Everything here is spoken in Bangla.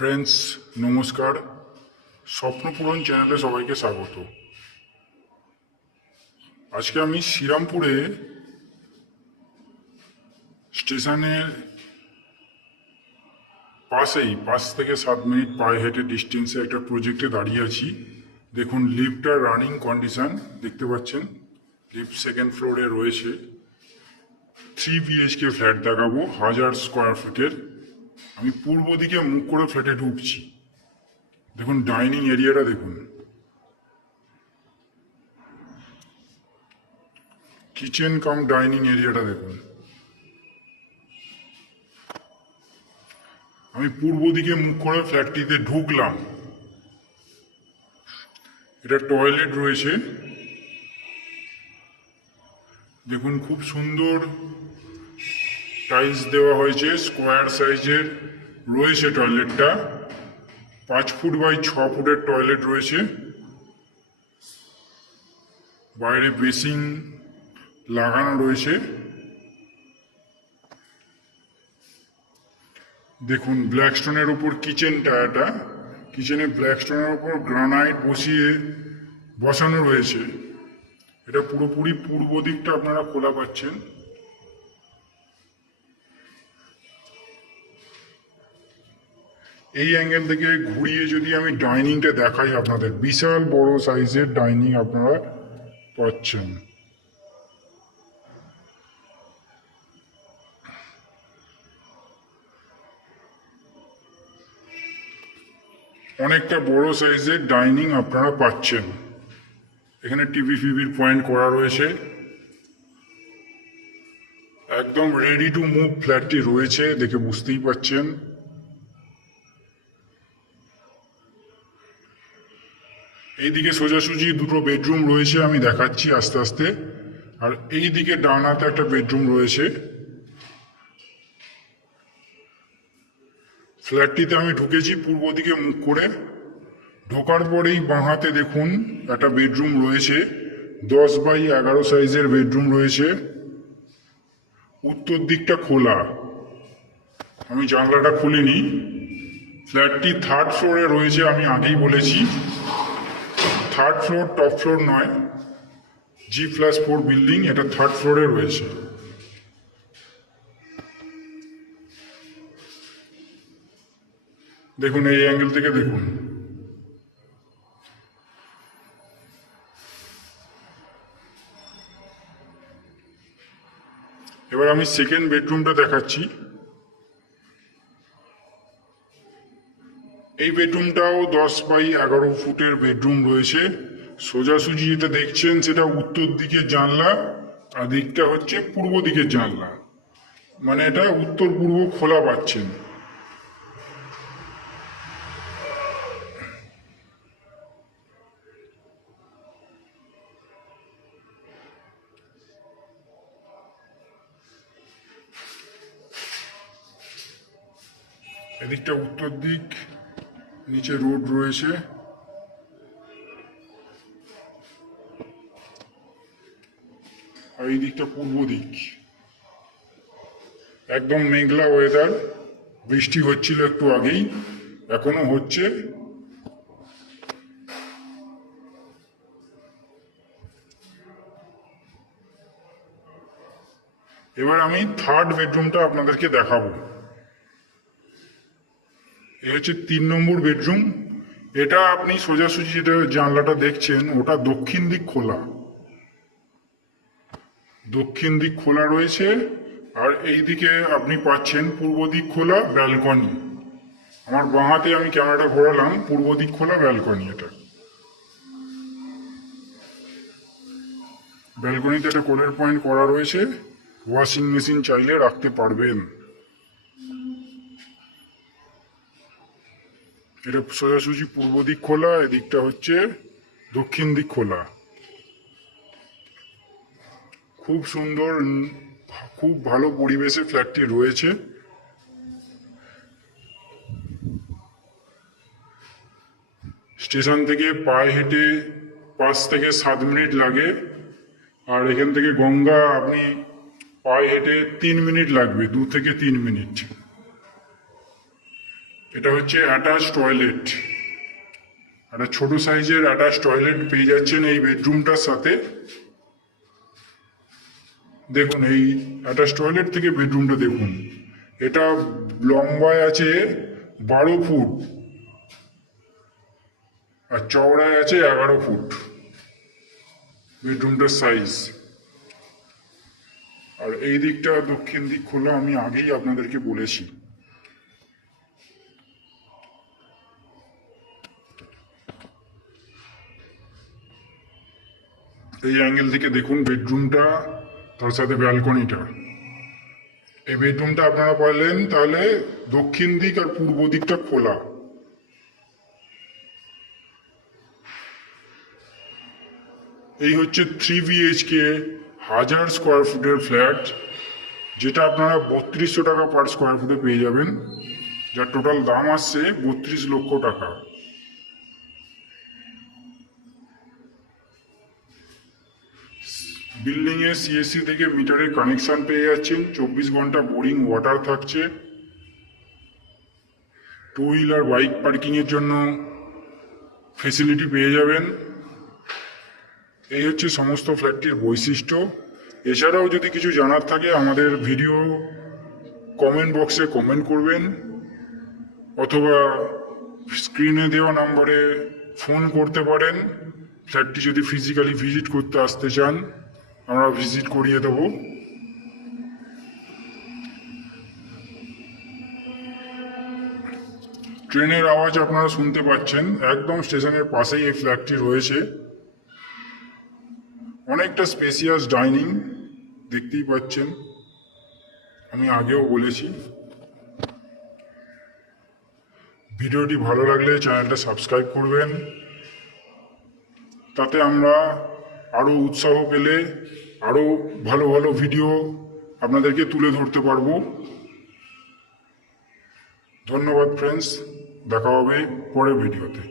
ফ্রেন্ডস, নমস্কার। স্বপ্নপূরণ চ্যানেলে সবাইকে স্বাগত। আজকে আমি শ্রীরামপুরে স্টেশনের পাঁচ থেকে 7 মিনিট পায়ে হেঁটে ডিস্টেন্সে একটা প্রজেক্টে দাঁড়িয়ে আছি। দেখুন, লিফটটার রানিং কন্ডিশন দেখতে পাচ্ছেন। লিফট সেকেন্ড ফ্লোরে রয়েছে। 3 BHK ফ্ল্যাট দেখাবো, 1000 স্কোয়ার ফিটের। আমি পূর্ব দিকে মুখ করে ফ্ল্যাটে ঢুকছি। দেখুন ডাইনিং এরিয়াটা দেখুন, কিচেন কাম ডাইনিং এরিয়াটা দেখুন। আমি পূর্ব দিকে মুখ করে ফ্ল্যাটটিতে ঢুকলাম। এটা টয়লেট রয়েছে, দেখুন খুব সুন্দর টাইলস দেওয়া হয়েছে, স্কোয়ার সাইজের রয়েছে টয়লেটটা। 5 ফুট বাই 6 ফুটের টয়লেট রয়েছে। বাইরে বেসিং লাগানো রয়েছে। দেখুন ব্ল্যাক স্টোনের উপর কিচেনটা, এটা কিচেনে ব্ল্যাক স্টোনের উপর গ্রানাইট বসানো রয়েছে। এটা পুরোপুরি পূর্ব দিকটা আপনারা খোলা পাচ্ছেন। এই অ্যাঙ্গেল থেকে ঘুরিয়ে যদি আমি ডাইনিংটা দেখাই আপনাদের, বিশাল বড় সাইজের ডাইনিং আপনারা পাচ্ছেন। অনেকটা বড় সাইজের ডাইনিং আপনারা পাচ্ছেন। এখানে টিভি ফিভির পয়েন্ট করা রয়েছে। একদম রেডি টু মুভ ফ্ল্যাটটি রয়েছে, দেখে বুঝতেই পাচ্ছেন। এইদিকে সোজাসুজি দুটো বেডরুম রয়েছে, আমি দেখাচ্ছি আস্তে আস্তে। আর এই দিকে ডান হাতে একটা বেডরুম রয়েছে। ফ্ল্যাটটিতে আমি ঢুকেছি পূর্ব দিকে মুখ করে। ঢোকার পরেই বাঁ হাতে দেখুন একটা বেডরুম রয়েছে, 10 বাই 11 সাইজের বেডরুম রয়েছে। উত্তর দিকটা খোলা, আমি জানলাটা খুলিনি। ফ্ল্যাটটি 3rd ফ্লোরে রয়েছে, আমি আগেই বলেছি। 3rd ফ্লোর, টপ ফ্লোর নয়, G+4 বিল্ডিং, এটা 3rd ফ্লোরে রয়েছে। দেখুন এই অ্যাঙ্গেল থেকে দেখুন। এবার আমি সেকেন্ড বেডরুমটা দেখাচ্ছি। এই বেডরুমটাও 10 বাই 11 ফুটের বেডরুম রয়েছে। সোজাসুজি যেটা দেখছেন সেটা উত্তর দিকের জানলা, আর দিকটা হচ্ছে পূর্ব দিকের জানলা, মানে এটা উত্তর পূর্ব খোলা পাচ্ছেন। এদিকটা উত্তর দিক, নিচে রোড রয়েছে। আর এই দিকটা পূর্ব দিক। একদম মেঘলা ওয়েদার, বৃষ্টি হচ্ছিল একটু আগেই, এখনো হচ্ছে। এবার আমি থার্ড বেডরুমটা আপনাদেরকে দেখাবো। এ হচ্ছে 3 নম্বর বেডরুম। এটা আপনি সোজাসুজি যেটা জানলাটা দেখছেন ওটা দক্ষিণ দিক খোলা, দক্ষিণ দিক খোলা রয়েছে। আর এই দিকে আপনি পাচ্ছেন পূর্ব দিক খোলা ব্যালকনি। আমার বাঁ হাতে আমি ক্যামেরাটা ঘোরালাম, পূর্ব দিক খোলা ব্যালকনি। এটা ব্যালকনিতে একটা কোলের পয়েন্ট করা রয়েছে, ওয়াশিং মেশিন চাইলে রাখতে পারবেন। এটা সোজাসুজি পূর্ব দিক খোলা, এদিকটা হচ্ছে দক্ষিণ দিক খোলা। খুব সুন্দর, খুব ভালো পরিবেশে ফ্ল্যাটটি রয়েছে। স্টেশন থেকে পায়ে হেঁটে 5 থেকে 7 মিনিট লাগে। আর এখান থেকে গঙ্গা আপনি পায়ে হেঁটে 3 মিনিট লাগবে, 2 থেকে 3 মিনিট। এটা হচ্ছে অ্যাটাচ টয়লেট, একটা ছোট সাইজের অ্যাটাচ টয়লেট পেয়ে যাচ্ছেন এই বেডরুমটার সাথে। দেখুন এই অ্যাটাচ টয়লেট থেকে বেডরুমটা দেখুন, এটা লম্বায় আছে 12 ফুট আর চওড়ায় আছে 11 ফুট বেডরুমটার সাইজ। আর এই দিকটা দক্ষিণ দিক খোলা, আমি আগেই আপনাদেরকে বলেছি। এই অ্যাঙ্গেল থেকে দেখুন বেডরুমটা, তার সাথে ব্যালকনিটা। এই বেডরুমটা আপনারা পাইলেন, তাহলে দক্ষিণ দিক আর পূর্ব দিকটা খোলা। এই হচ্ছে 3 BHK 1000 স্কোয়ার ফুটের ফ্ল্যাট, যেটা আপনারা 3200 টাকা পার স্কোয়ার ফুটে পেয়ে যাবেন, যার টোটাল দাম আসছে 32 লক্ষ টাকা। বিল্ডিং এ সিএসসি থেকে মিটারের কানেকশন পেয়ে যাচ্ছেন, 24 ঘন্টা বোরিং ওয়াটার থাকছে, 2 হুইলার বাইক পার্কিং এর জন্য ফেসিলিটি পেয়ে যাবেন। এই হচ্ছে সমস্ত ফ্ল্যাটটির বৈশিষ্ট্য। এছাড়াও যদি কিছু জানার থাকে আমাদের ভিডিও কমেন্ট বক্সে কমেন্ট করবেন, অথবা স্ক্রিনে দেওয়া নম্বরে ফোন করতে পারেন। ফ্ল্যাটটি যদি ফিজিক্যালি ভিজিট করতে আসতে চান, আমরা ভিজিট করিয়ে দেব। ট্রেনের আওয়াজ আপনারা শুনতে পাচ্ছেন, একদম স্টেশনের পাশেই এই ফ্ল্যাটটি রয়েছে। অনেকটা স্পেসিয়াস ডাইনিং দেখতেই পাচ্ছেন, আমি আগেও বলেছি। ভিডিওটি ভালো লাগলে চ্যানেলটা সাবস্ক্রাইব করবেন, তাতে আমরা আরও উৎসাহ পেলে আরও ভালো ভালো ভিডিও আপনাদেরকে তুলে ধরতে পারবো। ধন্যবাদ ফ্রেন্ডস, দেখা হবে পরের ভিডিওতে।